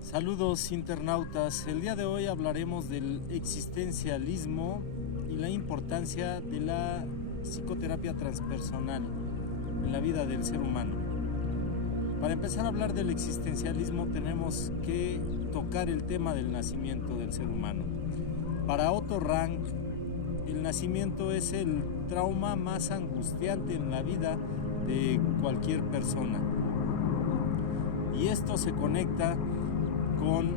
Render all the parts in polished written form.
Saludos internautas, el día de hoy hablaremos del existencialismo y la importancia de la psicoterapia transpersonal en la vida del ser humano. Para empezar a hablar del existencialismo tenemos que tocar el tema del nacimiento del ser humano. Para Otto Rank, el nacimiento es el trauma más angustiante en la vida de cualquier persona. Y esto se conecta con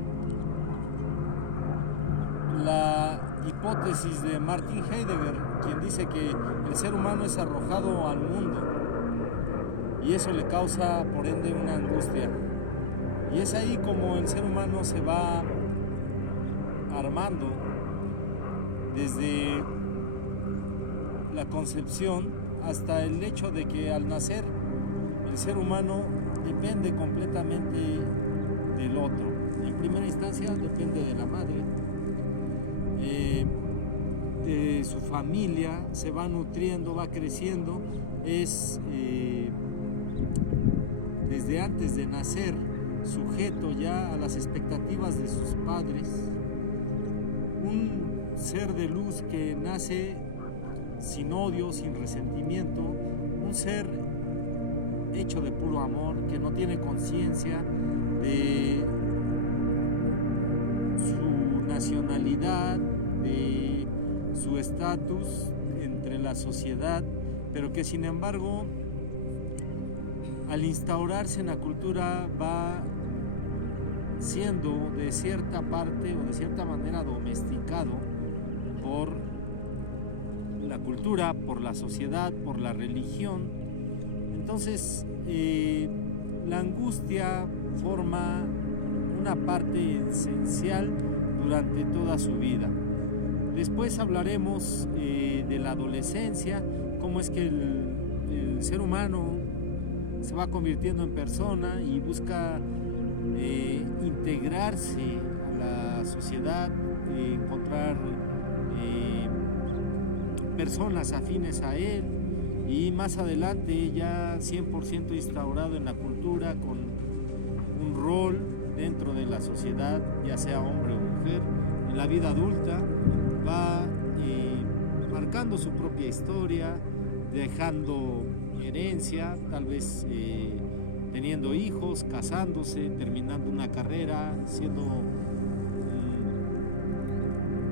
la hipótesis de Martin Heidegger, quien dice que el ser humano es arrojado al mundo y eso le causa por ende una angustia. Y es ahí como el ser humano se va armando desde la concepción hasta el hecho de que al nacer el ser humano depende completamente del otro. En primera instancia depende de la madre, de su familia, se va nutriendo, va creciendo, es desde antes de nacer sujeto ya a las expectativas de sus padres, un ser de luz que nace sin odio, sin resentimiento, un ser hecho de puro amor, que no tiene conciencia de su nacionalidad, de su estatus entre la sociedad, pero que sin embargo al instaurarse en la cultura va siendo de cierta parte o de cierta manera domesticado por la cultura, por la sociedad, por la religión. Entonces la angustia forma una parte esencial durante toda su vida. Después hablaremos de la adolescencia, cómo es que el ser humano se va convirtiendo en persona y busca integrarse a la sociedad, encontrar personas afines a él y más adelante ya 100% instaurado en la cultura con un rol dentro de la sociedad, ya sea hombre o mujer. En la vida adulta va marcando su propia historia, dejando herencia, tal vez teniendo hijos, casándose, terminando una carrera, siendo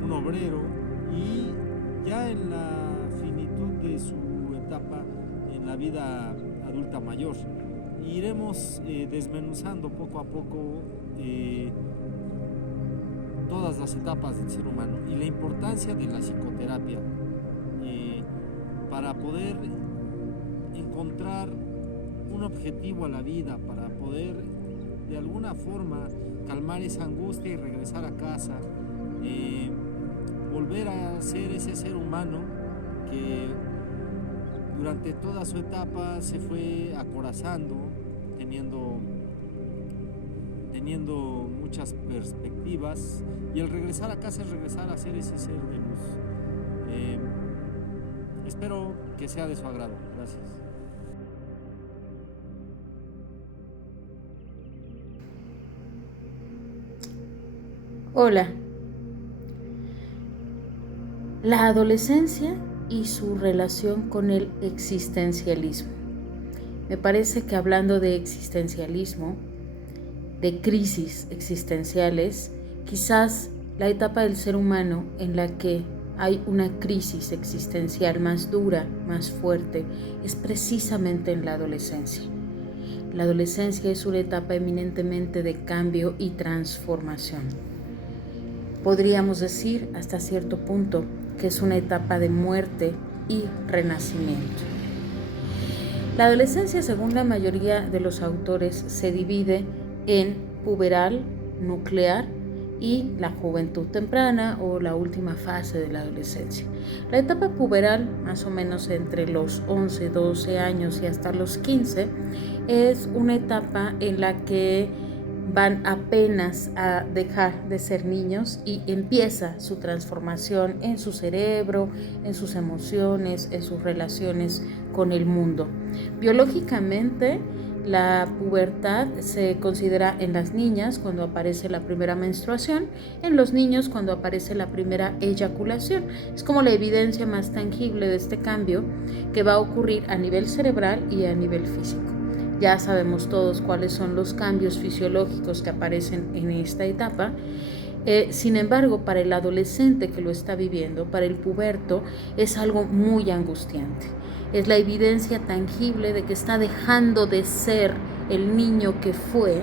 un obrero y ya en la finitud de su etapa en la vida adulta mayor. Iremos desmenuzando poco a poco todas las etapas del ser humano y la importancia de la psicoterapia para poder encontrar un objetivo a la vida, para poder de alguna forma calmar esa angustia y regresar a casa, volver a ser ese ser humano que durante toda su etapa se fue acorazando, teniendo muchas perspectivas, y el regresar a casa es regresar a ser ese ser de luz. Espero que sea de su agrado. Gracias. Hola. La adolescencia y su relación con el existencialismo. Me parece que hablando de existencialismo, de crisis existenciales, quizás la etapa del ser humano en la que hay una crisis existencial más dura, más fuerte, es precisamente en la adolescencia. La adolescencia es una etapa eminentemente de cambio y transformación. Podríamos decir hasta cierto punto que es una etapa de muerte y renacimiento. La adolescencia, según la mayoría de los autores, se divide en puberal, nuclear y la juventud temprana o la última fase de la adolescencia. La etapa puberal, más o menos entre los 11, 12 años y hasta los 15, es una etapa en la que van apenas a dejar de ser niños y empieza su transformación en su cerebro, en sus emociones, en sus relaciones con el mundo. Biológicamente, la pubertad se considera en las niñas cuando aparece la primera menstruación, en los niños cuando aparece la primera eyaculación. Es como la evidencia más tangible de este cambio que va a ocurrir a nivel cerebral y a nivel físico. Ya sabemos todos cuáles son los cambios fisiológicos que aparecen en esta etapa. Sin embargo, para el adolescente que lo está viviendo, para el puberto, es algo muy angustiante. Es la evidencia tangible de que está dejando de ser el niño que fue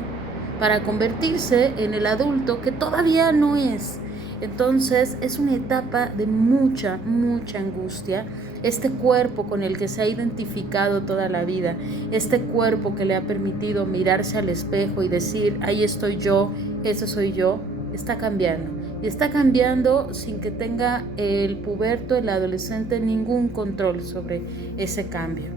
para convertirse en el adulto que todavía no es. Entonces es una etapa de mucha angustia. Este cuerpo con el que se ha identificado toda la vida, este cuerpo que le ha permitido mirarse al espejo y decir, ahí estoy yo, ese soy yo, está cambiando. Y está cambiando sin que tenga el puberto, el adolescente, ningún control sobre ese cambio.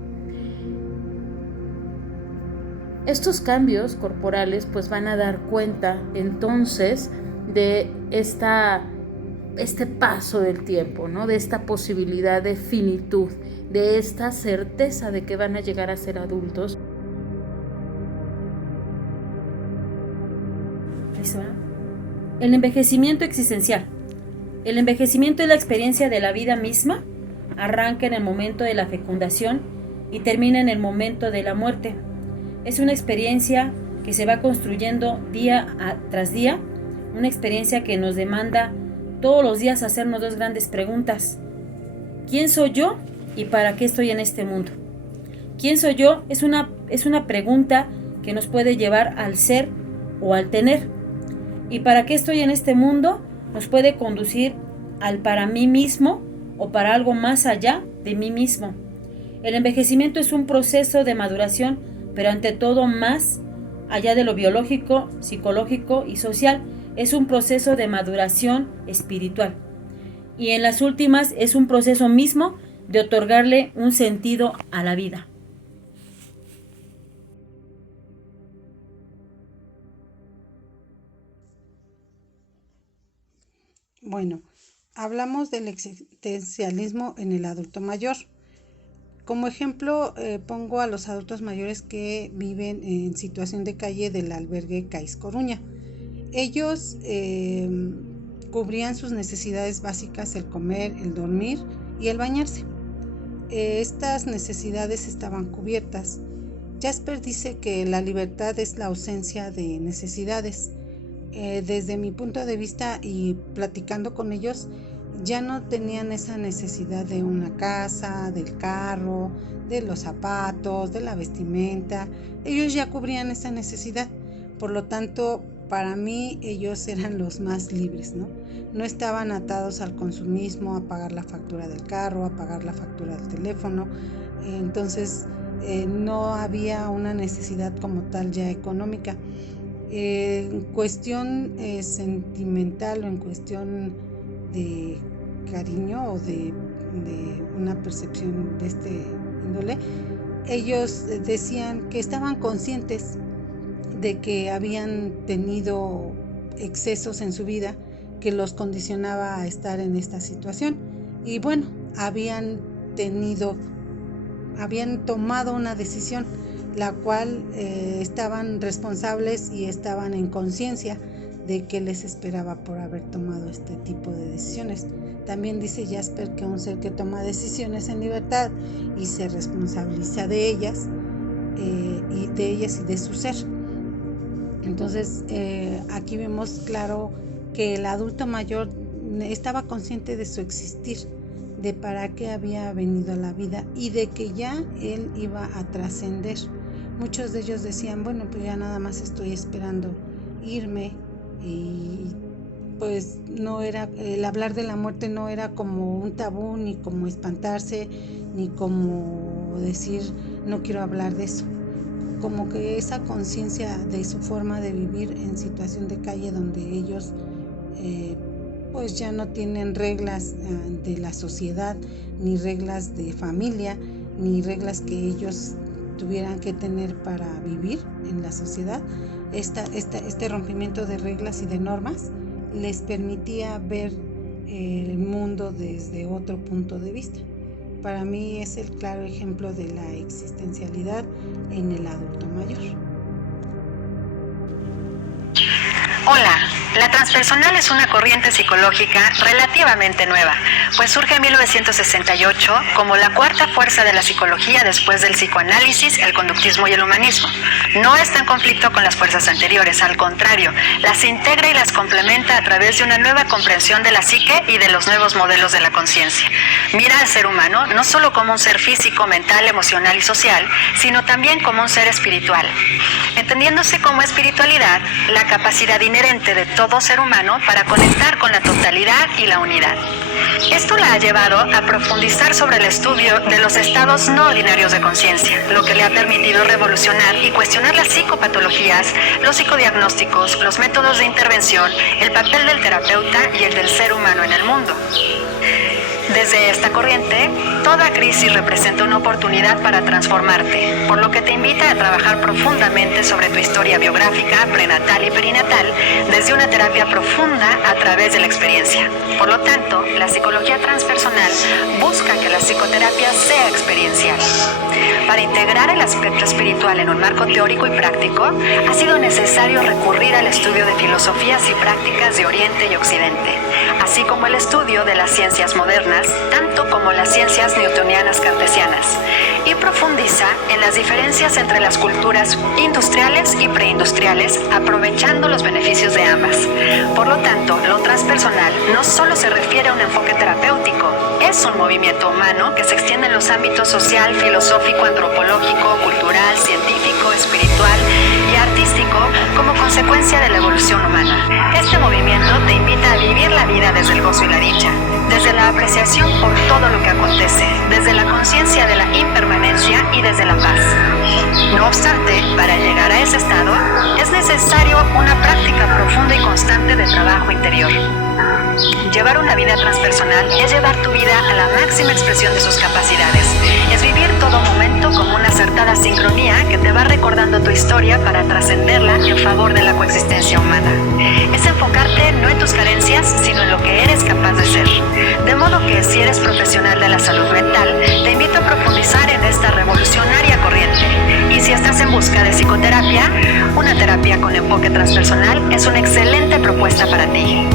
Estos cambios corporales pues van a dar cuenta entonces de este paso del tiempo, ¿no? De esta posibilidad de finitud, de esta certeza de que van a llegar a ser adultos. El envejecimiento existencial. El envejecimiento es la experiencia de la vida misma, arranca en el momento de la fecundación y termina en el momento de la muerte. Es una experiencia que se va construyendo día tras día, una experiencia que nos demanda todos los días hacernos dos grandes preguntas. ¿Quién soy yo y para qué estoy en este mundo? ¿Quién soy yo? Es una pregunta que nos puede llevar al ser o al tener. ¿Y para qué estoy en este mundo? Nos puede conducir al para mí mismo o para algo más allá de mí mismo. El envejecimiento es un proceso de maduración, pero ante todo más allá de lo biológico, psicológico y social. Es un proceso de maduración espiritual. Y en las últimas es un proceso mismo de otorgarle un sentido a la vida. Bueno, hablamos del existencialismo en el adulto mayor. Como ejemplo, pongo a los adultos mayores que viven en situación de calle del albergue CAIS Coruña. Ellos cubrían sus necesidades básicas, el comer, el dormir y el bañarse. Estas necesidades estaban cubiertas. Jasper dice que la libertad es la ausencia de necesidades. Desde mi punto de vista y platicando con ellos, ya no tenían esa necesidad de una casa, del carro, de los zapatos, de la vestimenta. Ellos ya cubrían esa necesidad. Por lo tanto, para mí ellos eran los más libres, ¿no? No estaban atados al consumismo, a pagar la factura del carro, a pagar la factura del teléfono. Entonces, no había una necesidad como tal ya económica. En cuestión sentimental o en cuestión de cariño o de una percepción de este índole, ellos decían que estaban conscientes de que habían tenido excesos en su vida que los condicionaba a estar en esta situación y bueno, habían tomado una decisión la cual estaban responsables y estaban en conciencia de qué les esperaba por haber tomado este tipo de decisiones. También dice Jasper que un ser que toma decisiones en libertad y se responsabiliza de ellas y de su ser. Entonces aquí vemos claro que el adulto mayor estaba consciente de su existir, de para qué había venido a la vida y de que ya él iba a trascender. Muchos de ellos decían, bueno, pues ya nada más estoy esperando irme, y pues no era, el hablar de la muerte no era como un tabú, ni como espantarse, ni como decir no quiero hablar de eso. Como que esa conciencia de su forma de vivir en situación de calle donde ellos pues ya no tienen reglas de la sociedad, ni reglas de familia, ni reglas que ellos tuvieran que tener para vivir en la sociedad. Este rompimiento de reglas y de normas les permitía ver el mundo desde otro punto de vista. Para mí es el claro ejemplo de la existencialidad en el adulto mayor. Hola, la transpersonal es una corriente psicológica relativamente nueva, pues surge en 1968 como la cuarta fuerza de la psicología después del psicoanálisis, el conductismo y el humanismo. No está en conflicto con las fuerzas anteriores, al contrario, las integra y las complementa a través de una nueva comprensión de la psique y de los nuevos modelos de la conciencia. Mira al ser humano no solo como un ser físico, mental, emocional y social, sino también como un ser espiritual, entendiéndose como espiritualidad la capacidad inherente de todo ser humano para conectar con la totalidad y la unidad. Esto la ha llevado a profundizar sobre el estudio de los estados no ordinarios de conciencia, lo que le ha permitido revolucionar y cuestionar las psicopatologías, los psicodiagnósticos, los métodos de intervención, el papel del terapeuta y el del ser humano en el mundo. Desde esta corriente, toda crisis representa una oportunidad para transformarte, por lo que te invita a trabajar profundamente sobre tu historia biográfica, prenatal y perinatal, desde una terapia profunda a través de la experiencia. Por lo tanto, la psicología transpersonal busca que la psicoterapia sea experiencial. Para integrar el aspecto espiritual en un marco teórico y práctico, ha sido necesario recurrir al estudio de filosofías y prácticas de Oriente y Occidente, así como el estudio de las ciencias modernas, tanto como las ciencias newtonianas cartesianas, y profundiza en las diferencias entre las culturas industriales y preindustriales, aprovechando los beneficios de ambas. Por lo tanto, lo transpersonal no solo se refiere a un enfoque terapéutico, es un movimiento humano que se extiende en los ámbitos social, filosófico, antropológico, cultural, científico, espiritual y artístico como consecuencia de la evolución humana. Este movimiento te invita a vivir la vida desde el gozo y la dicha, desde la apreciación por todo lo que acontece, desde la conciencia de la impermanencia y desde la paz. No obstante, para llegar a ese estado, es necesario una práctica profunda y constante de trabajo interior. Llevar una vida transpersonal es llevar tu vida a la máxima expresión de sus capacidades. Es vivir todo momento como una acertada sincronía que te va recordando tu historia para trascenderla en favor de la coexistencia humana. Es enfocarte no en tus carencias, sino en lo que eres capaz de ser. De modo que si eres profesional de la salud mental, te invito a profundizar en esta revolucionaria corriente. Y si estás en busca de psicoterapia, una terapia con enfoque transpersonal es una excelente propuesta para ti.